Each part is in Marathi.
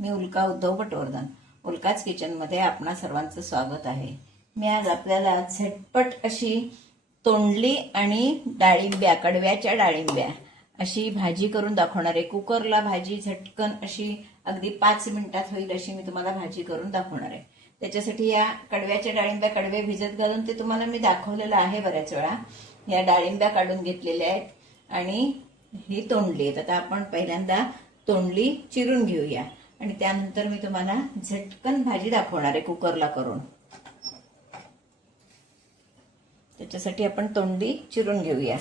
मी उल्का उद्धव पटवर्धन. उल्काच किचनमध्ये आपणा सर्वांचं स्वागत आहे. मी आज आपल्याला झटपट अशी तोंडली आणि डाळिंब्या, कडव्याच्या डाळिंब्या अशी भाजी करून दाखवणार आहे. कुकरला भाजी झटकन अशी अगदी 5 मिनिटात होईल अशी मी तुम्हाला भाजी करून दाखवणार आहे. त्याच्यासाठी या कडव्याच्या डाळिंब्या, कडवे भिजत घालून ते तुम्हाला मी दाखवलेलं आहे बऱ्याच वेळा. या डाळिंब्या काढून घेतलेल्या आहेत आणि ही तोंडली आहेत. आता आपण पहिल्यांदा तोंडली चिरून घेऊया आणि त्यानंतर मी तुम्हाला झटकन भाजी दाखवणार आहे कुकरला करून. त्याच्यासाठी आपण तोंडली चिरून घेऊया.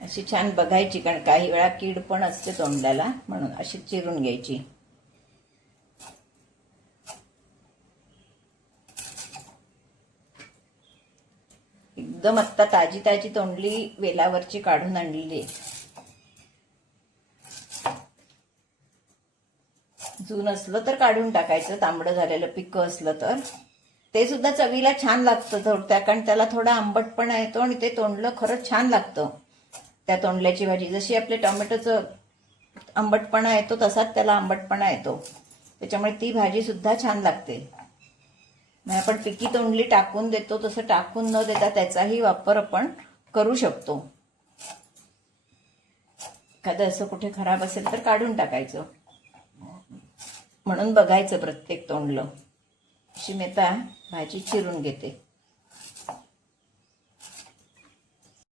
अशी छान बघायची, कारण काही वेळा कीड पण असते तोंडल्याला, म्हणून अशी चिरून घ्यायची. एकदम आत्ता ताजी ताजी तोंडली वेलावरची काढून आणलेली. जून असलं तर काढून टाकायचं, तांबडं झालेलं पिक्क असलं तर ते सुद्धा चवीला छान लागतं. कारण त्याला थोडा आंबटपणा येतो आणि ते तोंडलं खरंच छान लागतं. त्या तोंडल्याची भाजी जशी आपल्या टोमॅटोचं आंबटपणा येतो तसाच त्याला आंबटपणा येतो. त्याच्यामुळे ती भाजी सुद्धा छान लागते. मग आपण पिकी तोंडली टाकून देतो तसं टाकून न देता त्याचाही वापर आपण करू शकतो. एखादं असं कुठे खराब असेल तर काढून टाकायचं, म्हणून बघायचं प्रत्येक तोंडलं. अशी मी आता भाजी चिरून घेते.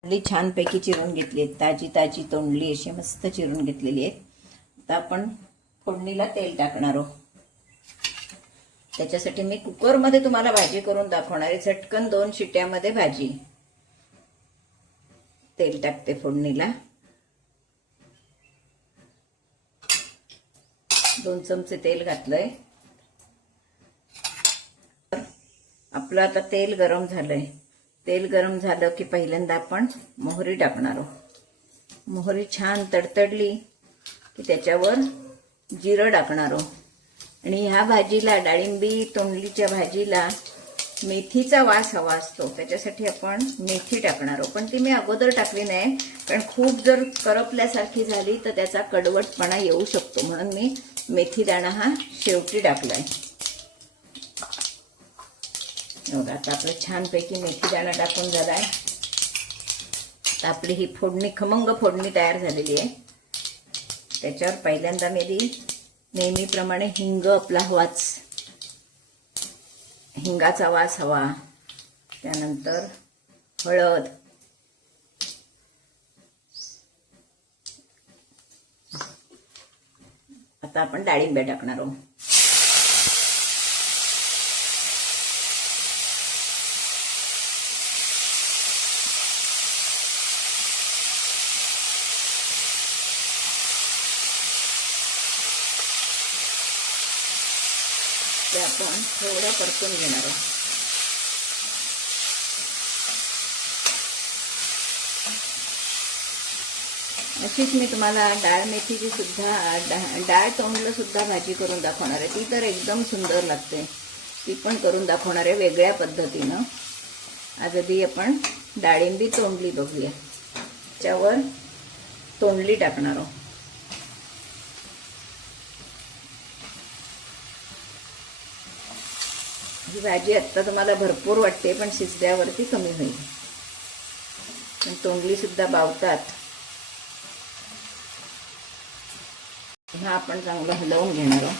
तोंडली छानपैकी चिरून घेतली आहे. ताजी ताजी तोंडली अशी मस्त चिरून घेतलेली आहे. आता आपण फोडणीला तेल टाकणार आहोत. त्याच्यासाठी मी कुकरमध्ये तुम्हाला भाजी करून दाखवणार आहे. झटकन 2 शिट्यामध्ये भाजी. तेल टाकते फोडणीला. 2 चमचे तेल घातलंय. आपलं आता तेल गरम झालंय. तेल गरम झालं की पहिल्यांदा आपण मोहरी टाकणार आहोत. मोहरी छान तडतडली की त्याच्यावर जिरं टाकणार आहोत. आणि ह्या भाजीला, डाळिंबी तोंडलीच्या भाजीला मेथीचा वास हवा असतो. त्याच्यासाठी आपण मेथी टाकणार आहोत, पण ती मी अगोदर टाकली नाही, कारण खूप जर करपल्यासारखी झाली तर त्याचा कडवटपणा येऊ शकतो. म्हणून मी मेथी दाणा हा शेवटी टाकलाय. बघा, आता आपलं छानपैकी मेथी दाणा टाकून झालाय. आता आपली ही फोडणी, खमंग फोडणी तयार झालेली आहे. त्याच्यावर पहिल्यांदा मी नेहमीप्रमाणे हिंग आपला हवाच, हिंगाचा वास हवा. त्यानंतर हळद, आता आपण डाळिंब्या टाकणार आहोत. ते आपण थोड्या परतून घेणार आहोत. अशीच मी तुम्हाला डाळ मेथीची सुद्धा, डाळ तोंडलं सुद्धा भाजी करून दाखवणार आहे. ती तर एकदम सुंदर लागते. ती पण करून दाखवणार आहे वेगळ्या पद्धतीनं. आज आधी आपण डाळिंबी तोंडली बघूया. त्याच्यावर तोंडली टाकणार आहोत. ही भाजी आत्ता तुम्हाला भरपूर वाटते, पण शिजल्यावरती कमी होईल. पण तोंडली सुद्धा बावतात. हा आपण चांगलं हलवून घेणार आहोत.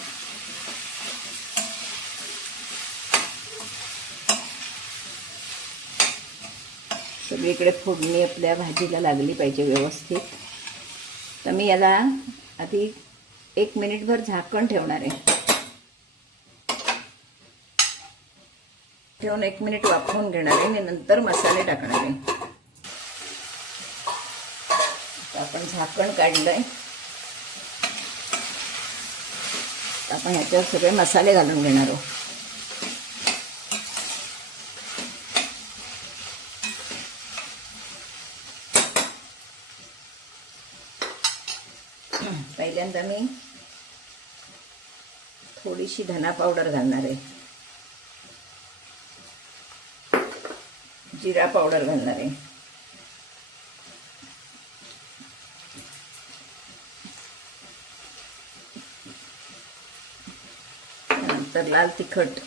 सगळीकडे फोडणी आपल्या भाजीला लागली पाहिजे व्यवस्थित. तर मी याला आधी 1 मिनिटभर झाकण ठेवणार आहे. ठेवून 1 मिनिट वाफवून घेणार आहे आणि नंतर मसाले टाकणार आहे. आपण झाकण काढलंय. आपण ह्याच्यावर सगळे मसाले घालून घेणार आहोत. पहिल्यांदा मी थोडीशी धना पावडर घालणार आहे. जिरा पावडर घालणार आहे. तर लाल तिखट,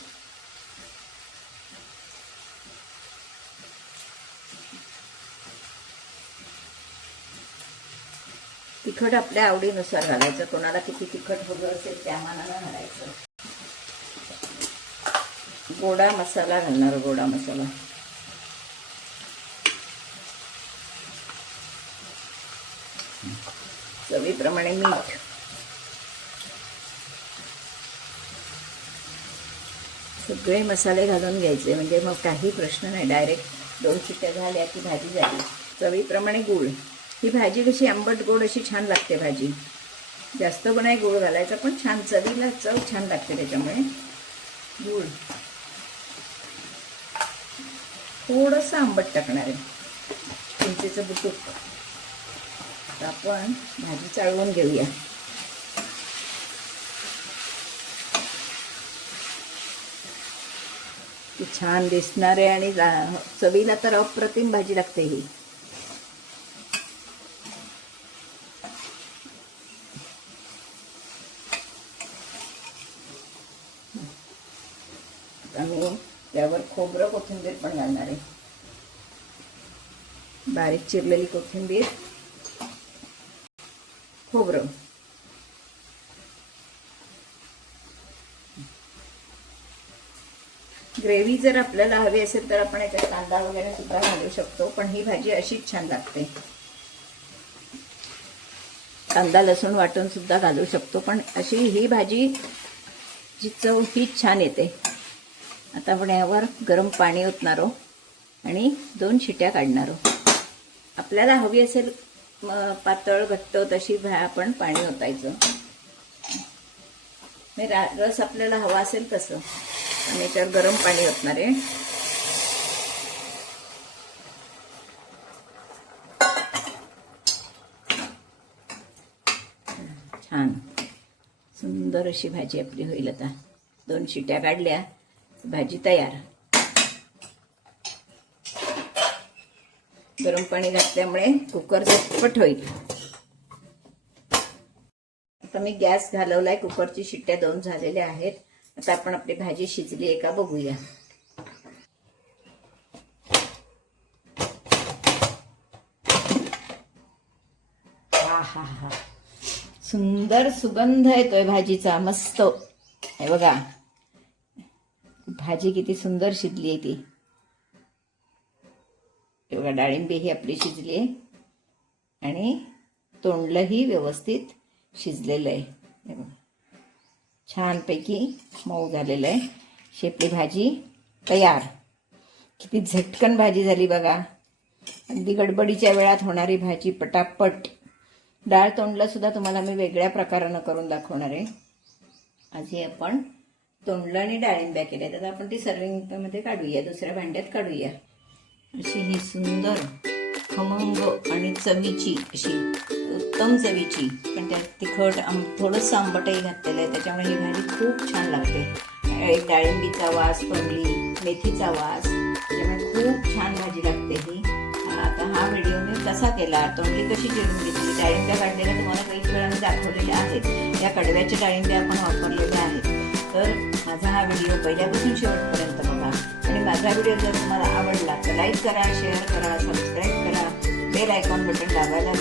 तिखट आपल्या आवडीनुसार घालायचं. कोणाला किती तिखट हवं असेल त्या मानानं घालायचं. गोडा मसाला घालणार, गोडा मसाला. चवीप्रमाणे मीठ. सगळे मसाले घालून घ्यायचे, म्हणजे मग काही प्रश्न नाही. डायरेक्ट 2 शिट्ट्या झाल्या की भाजी झाली. चवीप्रमाणे गूळ. ही भाजी कशी आंबट गोड अशी छान लागते भाजी. जास्त पण नाही गूळ घालायचा, पण छान चवीला चव छान लागते त्याच्यामुळे. गूळ थोडंसं आंबट टाकणार आहे, चिंचेचं बुटूक. तर आपण भाजी चाळवून घेऊया. ती छान दिसणार आहे आणि चवीला तर अप्रतिम भाजी लागते ही. आम्ही त्यावर खोबरं कोथिंबीर पण घालणार आहे. बारीक चिरलेली कोथिंबीर, खोबरं. ग्रेव्ही जर आपल्याला हवी असेल तर आपण याच्यात कांदा वगैरे सुद्धा घालू शकतो, पण ही भाजी अशीच छान लागते. कांदा लसूण वाटून सुद्धा घालू शकतो, पण अशी ही भाजी जी चव हीच छान येते. आता आपण यावर गरम पाणी ओतणारो आणि 2 शिट्या काढणारो. आपल्याला हवी असेल पातळ घट्ट तशी आपण पाणी ओतायचं. रस आपल्याला हवा असेल तसं. आणि याच्यावर गरम पाणी ओतणार आहे. छान सुंदर अशी भाजी आपली होईल. आता 2 शिट्या काढल्या, भाजी तयार. गरम पाणी घातल्यामुळे कुकर झटपट होईल. आता मी गॅस घालवलाय. कुकरची शिट्ट्या 2 झालेल्या आहेत. आता आपण आपली भाजी शिजली आहे का बघूया. हा हा हा, सुंदर सुगंध येतोय भाजीचा, मस्त. हे बघा भाजी किती सुंदर शिजली आहे ती. हे बघा डाळिंबी ही आपली शिजली आहे आणि तोंडलंही व्यवस्थित शिजलेलं आहे. हे बघा छानपैकी मऊ झालेलं आहे. शेपली भाजी तयार. किती झटकन भाजी झाली बघा. अगदी गडबडीच्या वेळात होणारी भाजी, पटापट. डाळ तोंडलं सुद्धा तुम्हाला मी वेगळ्या प्रकारानं करून दाखवणार आहे. आज हे आपण तोंडलं आणि डाळिंब्या केल्या. तर आपण ती सर्विंगमध्ये काढूया, दुसऱ्या भांड्यात काढूया. अशी ही सुंदर खमंग आणि चवीची अशी उत्तम चवीची, पण त्यात तिखट थोडंसं आंबटही घातलेलं आहे, त्याच्यामुळे ही भाजी खूप छान लागते. एक डाळिंबीचा वास, तोंडली मेथीचा वास, त्याच्यामुळे खूप छान भाजी लागते ही. आता हा व्हिडिओ मी कसा केला, तोंडली कशी चिरून घेतली, डाळिंब्या काढलेल्या तुम्हाला काही वेळा मी दाखवलेल्या आहेत. या कडव्याच्या डाळिंब्या आपण वापरलेल्या आहेत. तर माझा हा व्हिडिओ पहिल्यापासून शेवटपर्यंत बघा. आणि माझा व्हिडिओ जर तुम्हाला आवडला तर लाईक करा, शेअर करा, सबस्क्राईब करा, बेल आयकॉन बटन दाबायला